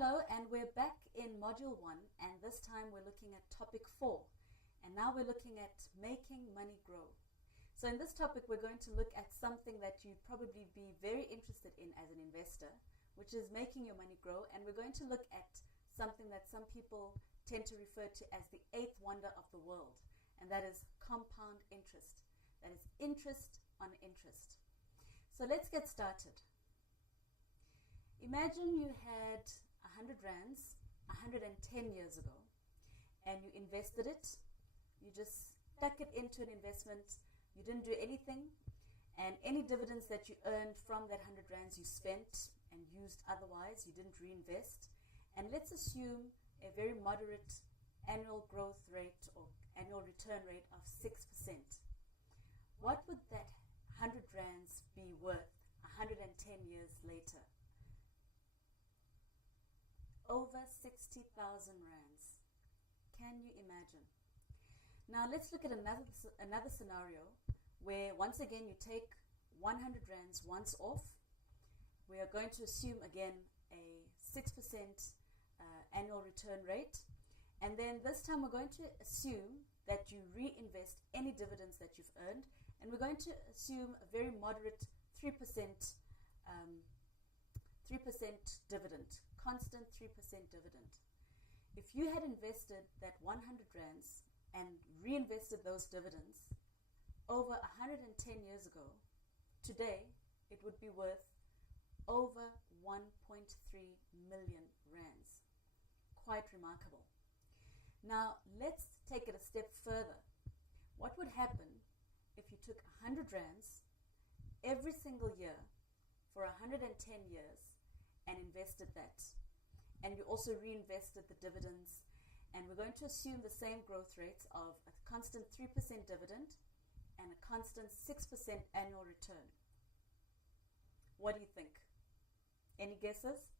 Hello, and we're back in Module 1, and this time we're looking at Topic 4. And now we're looking at making money grow. So in this topic, we're going to look at something that you'd probably be very interested in as an investor, which is making your money grow. And we're going to look at something that some people tend to refer to as the eighth wonder of the world, and that is compound interest. That is interest on interest. So let's get started. Imagine you had 100 rands 110 years ago, and you invested it. You just stuck it into an investment. You didn't do anything, and any dividends that you earned from that 100 rands you spent and used otherwise. You didn't reinvest. And let's assume a very moderate annual growth rate or annual return rate of 6%. What would that 100 rands be worth 110 years later? Over 60,000 rands. Can you imagine? Now let's look at another scenario where once again you take 100 rands once off. We are going to assume again a 6% annual return rate, and then this time we're going to assume that you reinvest any dividends that you've earned, and we're going to assume a very moderate 3% dividend, constant 3% dividend. If you had invested that 100 rands and reinvested those dividends over 110 years ago, today it would be worth over 1.3 million rands. Quite remarkable. Now let's take it a step further. What would happen if you took 100 rands every single year for 110 years and invested that, and you also reinvested the dividends, and we're going to assume the same growth rates of a constant 3% dividend and a constant 6% annual return? What do you think? Any guesses?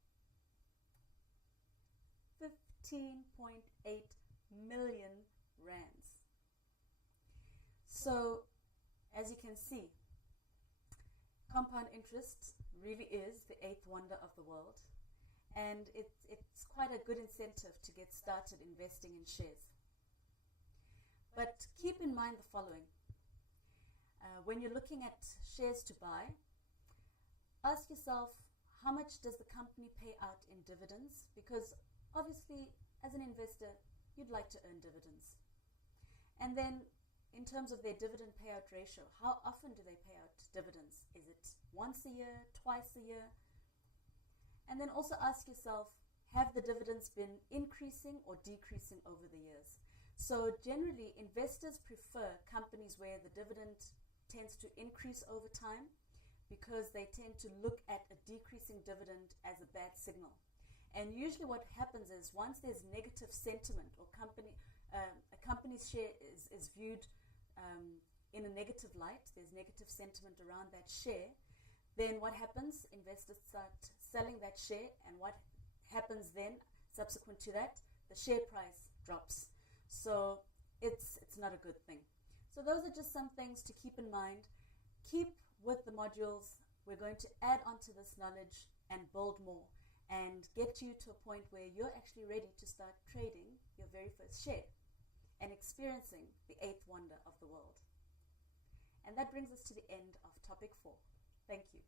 15.8 million rands. So as you can see, compound interest really is the eighth wonder of the world, and it's quite a good incentive to get started investing in shares. But keep in mind the following. When you're looking at shares to buy, ask yourself, how much does the company pay out in dividends? Because obviously, as an investor, you'd like to earn dividends. And then in terms of their dividend payout ratio, how often do they pay out dividends? Is it once a year, twice a year? And then also ask yourself, have the dividends been increasing or decreasing over the years? So generally, investors prefer companies where the dividend tends to increase over time, because they tend to look at a decreasing dividend as a bad signal. And usually what happens is, once there's negative sentiment or a company's share is viewed in a negative light, there's negative sentiment around that share, then what happens? Investors start selling that share, and what happens then subsequent to that? The share price drops. So it's not a good thing. So those are just some things to keep in mind. Keep with the modules. We're going to add onto this knowledge and build more, and get you to a point where you're actually ready to start trading your very first share and experiencing the eighth wonder of the world. And that brings us to the end of Topic 4. Thank you.